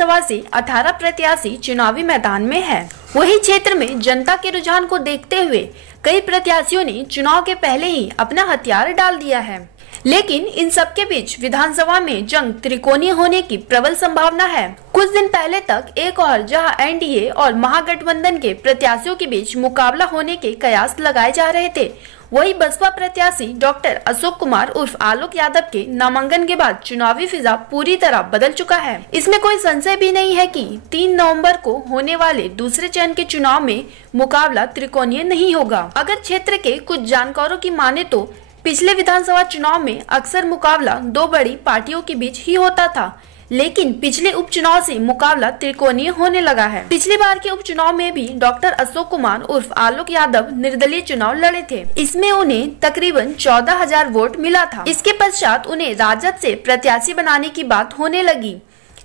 विधानसभा से 18 प्रत्याशी चुनावी मैदान में है। वही क्षेत्र में जनता के रुझान को देखते हुए कई प्रत्याशियों ने चुनाव के पहले ही अपना हथियार डाल दिया है। लेकिन इन सबके बीच विधानसभा में जंग त्रिकोणीय होने की प्रबल संभावना है। कुछ दिन पहले तक एक और जहां एनडीए और महागठबंधन के प्रत्याशियों के बीच मुकाबला होने के कयास लगाए जा रहे थे, वही बसपा प्रत्याशी डॉक्टर अशोक कुमार उर्फ आलोक यादव के नामांकन के बाद चुनावी फिजा पूरी तरह बदल चुका है। इसमें कोई संशय भी नहीं है कि 3 नवंबर को होने वाले दूसरे चरण के चुनाव में मुकाबला त्रिकोणीय नहीं होगा। अगर क्षेत्र के कुछ जानकारों की माने तो पिछले विधानसभा चुनाव में अक्सर मुकाबला 2 बड़ी पार्टियों के बीच ही होता था, लेकिन पिछले उपचुनाव से मुकाबला त्रिकोणीय होने लगा है। पिछली बार के उपचुनाव में भी डॉक्टर अशोक कुमार उर्फ आलोक यादव निर्दलीय चुनाव लड़े थे। इसमें उन्हें तकरीबन 14,000 वोट मिला था। इसके पश्चात उन्हें राजद से प्रत्याशी बनाने की बात होने लगी,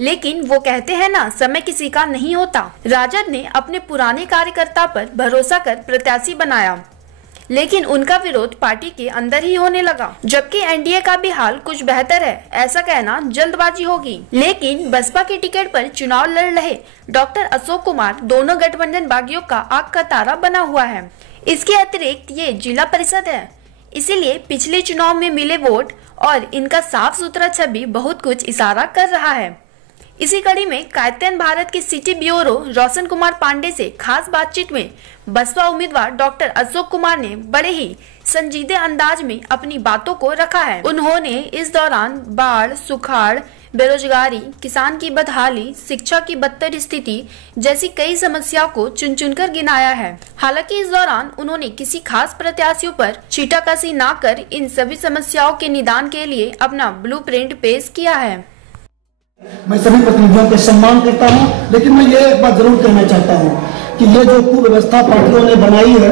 लेकिन वो कहते हैं ना, समय किसी का नहीं होता। राजद ने अपने पुराने कार्यकर्ता पर भरोसा कर प्रत्याशी बनाया, लेकिन उनका विरोध पार्टी के अंदर ही होने लगा। जबकि एनडीए का भी हाल कुछ बेहतर है, ऐसा कहना जल्दबाजी होगी। लेकिन बसपा के टिकट पर चुनाव लड़ रहे डॉक्टर अशोक कुमार दोनों गठबंधन बागियों का आग का तारा बना हुआ है। इसके अतिरिक्त ये जिला परिषद है, इसीलिए पिछले चुनाव में मिले वोट और इनका साफ सुथरा छवि बहुत कुछ इशारा कर रहा है। इसी कड़ी में कायतन भारत के सिटी ब्यूरो रोशन कुमार पांडे से खास बातचीत में बसपा उम्मीदवार डॉक्टर अशोक कुमार ने बड़े ही संजीदे अंदाज में अपनी बातों को रखा है। उन्होंने इस दौरान बाढ़, सुखाड़, बेरोजगारी, किसान की बदहाली, शिक्षा की बदतर स्थिति जैसी कई समस्याओं को चुन चुनकर गिनाया है। हालांकि इस दौरान उन्होंने किसी खास प्रत्याशियों पर छींटाकशी न कर इन सभी समस्याओं के निदान के लिए अपना ब्लूप्रिंट पेश किया है। मैं सभी प्रतिनिधियों का सम्मान करता हूं, लेकिन मैं ये एक बात जरूर कहना चाहता हूं कि ये जो कुव्यवस्था पार्टियों ने बनाई है,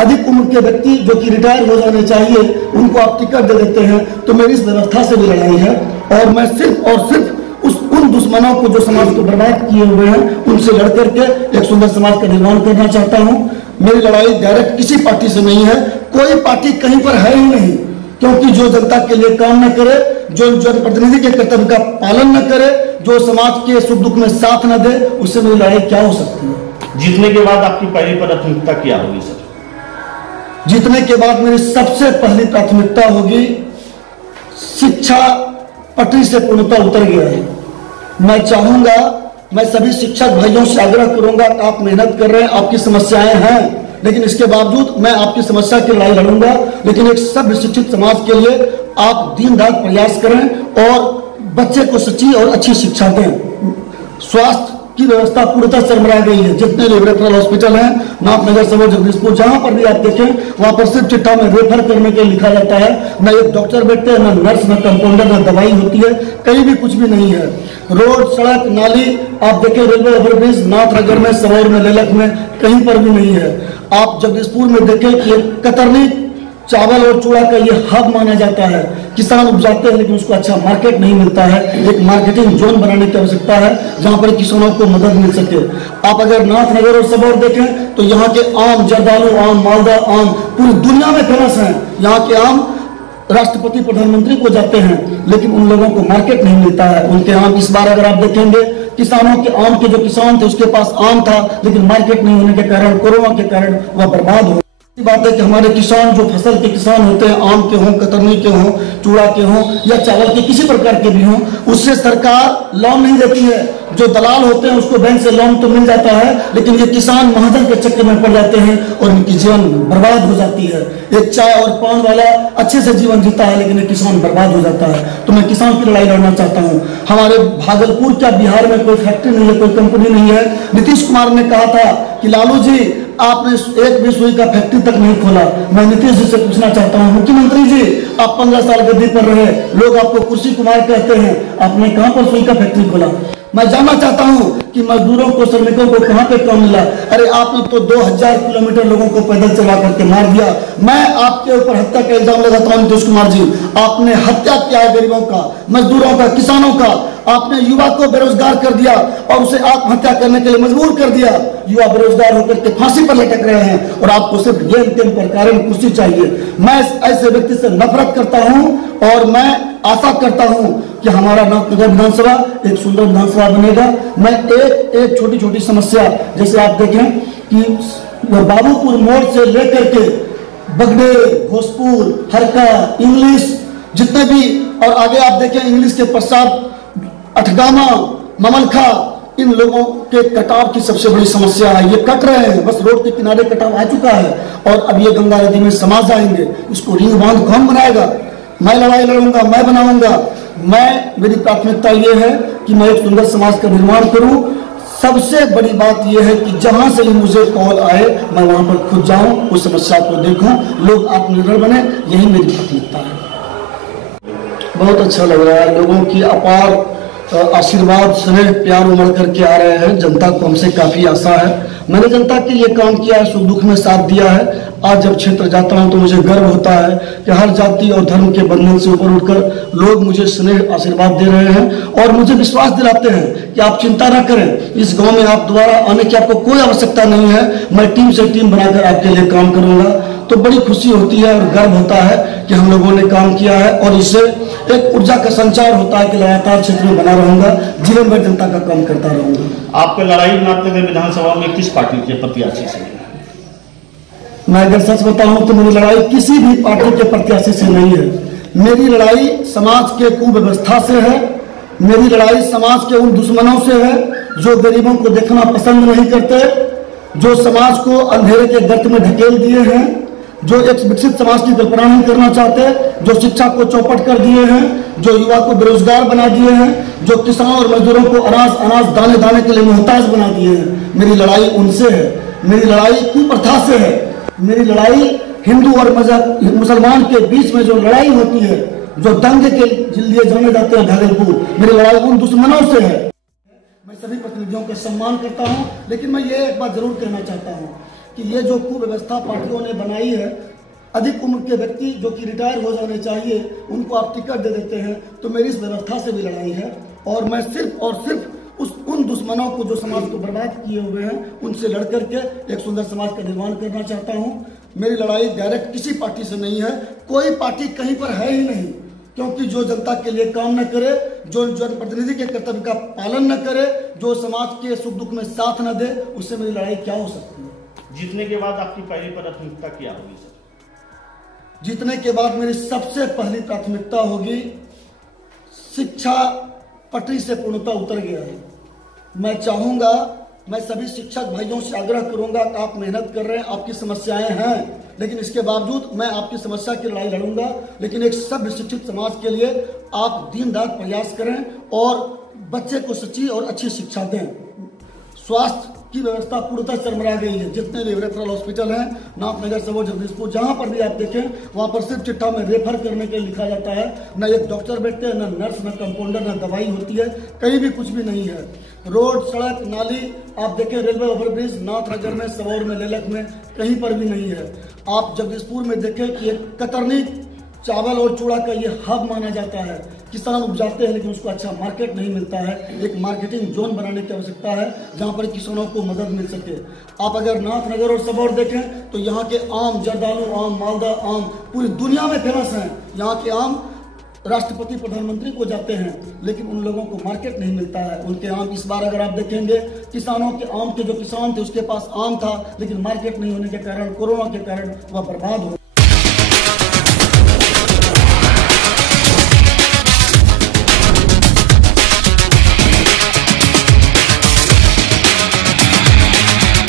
अधिक उम्र के व्यक्ति जो कि रिटायर हो जाने चाहिए उनको आप टिकट दे देते हैं, तो मेरी इस व्यवस्था से भी लड़ाई है। और मैं सिर्फ और सिर्फ उन दुश्मनों को जो समाज को बर्बाद किए हुए हैं उनसे लड़ करके एक सुंदर समाज का निर्माण करना चाहता हूँ। मेरी लड़ाई डायरेक्ट किसी पार्टी से नहीं है, कोई पार्टी कहीं पर है ही नहीं, क्योंकि जो जनता के लिए काम न करे, जो जनप्रतिनिधि के कर्तव्य का पालन न करे, जो समाज के सुख दुख में साथ न दे, उससे मेरी लड़ाई क्या हो सकती है। जीतने के बाद आपकी पहली प्राथमिकता क्या होगी सर? जीतने के बाद मेरी सबसे पहली प्राथमिकता होगी, शिक्षा पटरी से पूर्णतः उतर गया है। मैं चाहूंगा, मैं सभी शिक्षक भाइयों से आग्रह करूंगा, आप मेहनत कर रहे हैं, आपकी समस्याएं हैं, लेकिन इसके बावजूद मैं आपकी समस्या की लड़ाई लड़ूंगा। लेकिन एक सभ्य शिक्षित समाज के लिए आप दिन रात प्रयास करें और बच्चे को सच्ची और अच्छी शिक्षा दें। स्वास्थ्य की व्यवस्था पूर्णतः चरमरा गई है। जितने रेफरल हॉस्पिटल हैं, नाथनगर, सबौर, जगदीशपुर, जहां पर भी आप देखें वहां पर सिर्फ चिट्ठा में रेफर करने के लिखा जाता है। न एक डॉक्टर बैठते हैं, न नर्स, न कंपाउंडर, न दवाई होती है, कहीं भी कुछ भी नहीं है। रोड, सड़क, नाली आप देखें, रेलवे ओवरब्रिज नाथनगर में, सबौर में, लेलक में कहीं पर भी नहीं है। आप जगदीशपुर में देखें कि कतरनी चावल और चूड़ा का ये हब माना जाता है। किसान उपजाते हैं लेकिन उसको अच्छा मार्केट नहीं मिलता है। एक मार्केटिंग जोन बनाने की आवश्यकता है जहां पर किसानों को मदद मिल सके। आप अगर नाथनगर और सबौर देखें तो यहाँ के आम, जर्दालू आम, मालदा आम पूरी दुनिया में फेमस हैं। यहाँ के आम राष्ट्रपति, प्रधानमंत्री को जाते हैं, लेकिन उन लोगों को मार्केट नहीं मिलता है उनके आम। इस बार अगर आप देखेंगे, किसानों के आम के जो किसान थे उसके पास आम था, लेकिन मार्केट नहीं होने के कारण, कोरोना के कारण वह बर्बाद हो। बात है कि हमारे किसान जो फसल के किसान होते हैं, आम के हों, कतरनी के हों, चूड़ा के हों या चावल के किसी प्रकार के भी हों, उससे सरकार लोन नहीं देती है। जो दलाल होते हैं उसको बैंक से लोन तो मिल जाता है, लेकिन ये किसान महाजन के चक्कर में पड़ जाते हैं और इनकी जीवन बर्बाद हो जाती है। एक चाय और पान वाला अच्छे से जीवन जीता है, लेकिन एक किसान बर्बाद हो जाता है। तो मैं किसान की लड़ाई लड़ना चाहता हूँ। हमारे भागलपुर क्या बिहार में कोई फैक्ट्री नहीं है, कोई कंपनी नहीं है। नीतीश कुमार ने कहा था कि लालू जी आपने एक भी सुई का फैक्ट्री तक नहीं खोला। मैं नीतीश जी से पूछना चाहता हूँ, मुख्यमंत्री जी आप 15 साल गद्दी पर रहे, लोग आपको कुर्सी कुमार कहते हैं, आपने कहां पर सुई का फैक्ट्री खोला? मैं जानना चाहता हूं कि मजदूरों को, श्रमिकों को कहां पे काम मिला? अरे आपने तो 2000 किलोमीटर लोगों को पैदल चला करके मार दिया। मैं आपके ऊपर हत्या का इल्जाम लगाता हूं नीतीश कुमार जी, आपने हत्या किया है गरीबों का, मजदूरों का, किसानों का। आपने युवा को बेरोजगार कर दिया और उसे आत्महत्या करने के लिए मजबूर कर दिया। युवा बेरोजगार होकर के फांसी पर लटक रहे हैं और आपको सिर्फ ये अंतिम प्रकार में कुर्सी चाहिए। मैं ऐसे व्यक्ति से नफरत करता हूं और मैं आशा करता हूं कि हमारा नाथनगर विधानसभा एक सुंदर विधानसभा बनेगा। मैं एक छोटी छोटी समस्या, जैसे आप देखें कि बाबूपुर मोड़ से लेकर के बगड़े, भोजपुर, हरका, इंग्लिश जितने भी, और आगे आप देखें इंग्लिश के पश्चात अठगामा, ममलखा, इन लोगों के कटाव की सबसे बड़ी समस्या है। ये कट रहे हैं, बस रोड के किनारे कटाव आ चुका है और अब ये गंगा नदी में समा जाएंगे। इसको रिंग बांध कौन बनाएगा? मैं लड़ाई लड़ूंगा, मैं बनाऊंगा। मेरी प्राथमिकता ये है कि मैं एक सुंदर समाज का निर्माण करूं। सबसे बड़ी बात यह है कि जहां से ही मुझे कॉल आए मैं वहां पर खुद जाऊं, उस समस्या को देखूं, लोग आत्मनिर्भर बने, यही मेरी प्राथमिकता है। बहुत अच्छा लग रहा है, लोगों की अपार आशीर्वाद, स्नेह, प्यार उमड़ करके आ रहे हैं। जनता को हमसे काफी आशा है। मैंने जनता के लिए काम किया है, सुख दुख में साथ दिया है। आज जब क्षेत्र जाता हूं तो मुझे गर्व होता है कि हर जाति और धर्म के बंधन से ऊपर उठकर लोग मुझे स्नेह आशीर्वाद दे रहे हैं और मुझे विश्वास दिलाते हैं कि आप चिंता न करें, इस गांव में आप दोबारा आने की आपको कोई आवश्यकता नहीं है, मैं टीम से टीम बनाकर आपके लिए काम करूंगा। तो बड़ी खुशी होती है और गर्व होता है कि हम लोगों ने काम किया है और इससे एक ऊर्जा का संचार होता है कि लगातार क्षेत्र में बना रहूंगा, जीवन भर जनता का काम करता रहूंगा। आपकी लड़ाई नाथनगर विधानसभा में किस पार्टी के प्रत्याशी से? मैं अगर सच बताऊं तो मेरी लड़ाई किसी भी पार्टी के प्रत्याशी से नहीं है। मेरी लड़ाई समाज के कुव्यवस्था से है। मेरी लड़ाई समाज के उन दुश्मनों से है जो गरीबों को देखना पसंद नहीं करते, जो समाज को अंधेरे के गर्त में ढकेल दिए हैं, जो एक विकसित समाज की कल्पना नहीं करना चाहते, जो शिक्षा को चौपट कर दिए हैं, जो युवा को बेरोजगार बना दिए हैं, जो किसानों और मजदूरों को अनाज दाने दाने के लिए मोहताज बना दिए हैं। मेरी लड़ाई उनसे है। मेरी लड़ाई कुप्रथा से है। मेरी लड़ाई हिंदू और मुसलमान के बीच में जो लड़ाई होती है, जो दंगे के लिए जाने जाते हैं भागलपुर, मेरी लड़ाई उन दुश्मनों से है। मैं सभी प्रतिनिधियों का सम्मान करता हूं, लेकिन मैं ये एक बात जरूर कहना चाहता हूं कि ये जो कुव्यवस्था पार्टियों ने बनाई है, अधिक उम्र के व्यक्ति जो कि रिटायर हो जाने चाहिए उनको आप टिकट दे देते हैं, तो मेरी इस व्यवस्था से भी लड़ाई है और मैं सिर्फ और सिर्फ उन दुश्मनों को जो समाज को बर्बाद किए हुए हैं उनसे लड़ करके एक सुंदर समाज का निर्माण करना चाहता हूं। मेरी लड़ाई डायरेक्ट किसी पार्टी से नहीं है, कोई पार्टी कहीं पर है ही नहीं, क्योंकि जो जनता के लिए काम न करे, जो जनप्रतिनिधि के कर्तव्य का पालन न करे, जो समाज के सुख दुख में साथ न दे, उससे मेरी लड़ाई क्या हो सकती है? जीतने के बाद आपकी पहली प्राथमिकता क्या होगी सर? जीतने के बाद मेरी सबसे पहली प्राथमिकता होगी, शिक्षा पटरी से पूर्णतः उतर गया है। मैं चाहूंगा, मैं सभी शिक्षक भाइयों से आग्रह करूंगा कि आप मेहनत कर रहे हैं, आपकी समस्याएं हैं, लेकिन इसके बावजूद मैं आपकी समस्या की लड़ाई लड़ूंगा। लेकिन एक सभ्य शिक्षित समाज के लिए आप दिन रात प्रयास करें और बच्चे को सच्ची और अच्छी शिक्षा दें। स्वास्थ्य की व्यवस्था पूर्णतः चरमरा गई है। जितने भी रेफरल हॉस्पिटल हैं, नाथनगर, सबौर, जगदीशपुर, जहां पर भी आप देखें वहां पर सिर्फ चिट्ठा में रेफर करने के लिए लिखा जाता है। न एक डॉक्टर बैठते हैं, न नर्स, न कंपाउंडर, न दवाई होती है, कहीं भी कुछ भी नहीं है। रोड, सड़क, नाली आप देखें, रेलवे ओवरब्रिज नाथनगर में, सबौर में, लेलक में कहीं पर भी नहीं है। आप जगदीशपुर में देखें कि एक कतरनी चावल और चूड़ा का ये हब माना जाता है। किसान उपजाते हैं लेकिन उसको अच्छा मार्केट नहीं मिलता है। एक मार्केटिंग जोन बनाने की आवश्यकता है जहां पर किसानों को मदद मिल सके। आप अगर नाथनगर और सबौर देखें तो यहाँ के आम, जर्दालू आम, मालदा आम पूरी दुनिया में फेमस हैं। यहाँ के आम राष्ट्रपति, प्रधानमंत्री को जाते हैं, लेकिन उन लोगों को मार्केट नहीं मिलता है उनके आम। इस बार अगर आप देखेंगे, किसानों के आम के जो किसान थे उसके पास आम था, लेकिन मार्केट नहीं होने के कारण, कोरोना के कारण वह बर्बाद हो।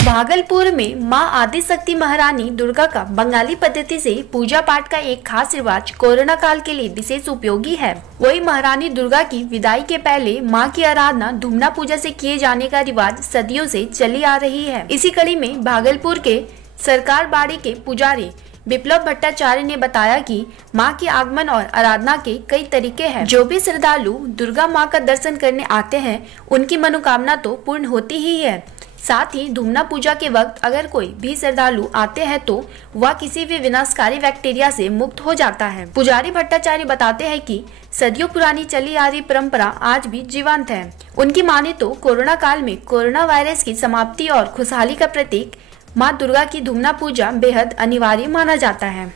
भागलपुर में मां आदिशक्ति महारानी दुर्गा का बंगाली पद्धति से पूजा पाठ का एक खास रिवाज कोरोना काल के लिए विशेष उपयोगी है। वही महारानी दुर्गा की विदाई के पहले मां की आराधना धूमना पूजा से किए जाने का रिवाज सदियों से चली आ रही है। इसी कड़ी में भागलपुर के सरकार बाड़ी के पुजारी विप्लव भट्टाचार्य ने बताया कि मां के आगमन और आराधना के कई तरीके हैं। जो भी श्रद्धालु दुर्गा मां का दर्शन करने आते हैं उनकी मनोकामना तो पूर्ण होती ही है, साथ ही धूमना पूजा के वक्त अगर कोई भी श्रद्धालु आते हैं तो वह किसी भी विनाशकारी बैक्टीरिया से मुक्त हो जाता है। पुजारी भट्टाचार्य बताते हैं कि सदियों पुरानी चली आ रही परंपरा आज भी जीवंत है। उनकी माने तो कोरोना काल में कोरोना वायरस की समाप्ति और खुशहाली का प्रतीक माँ दुर्गा की धूमना पूजा बेहद अनिवार्य माना जाता है।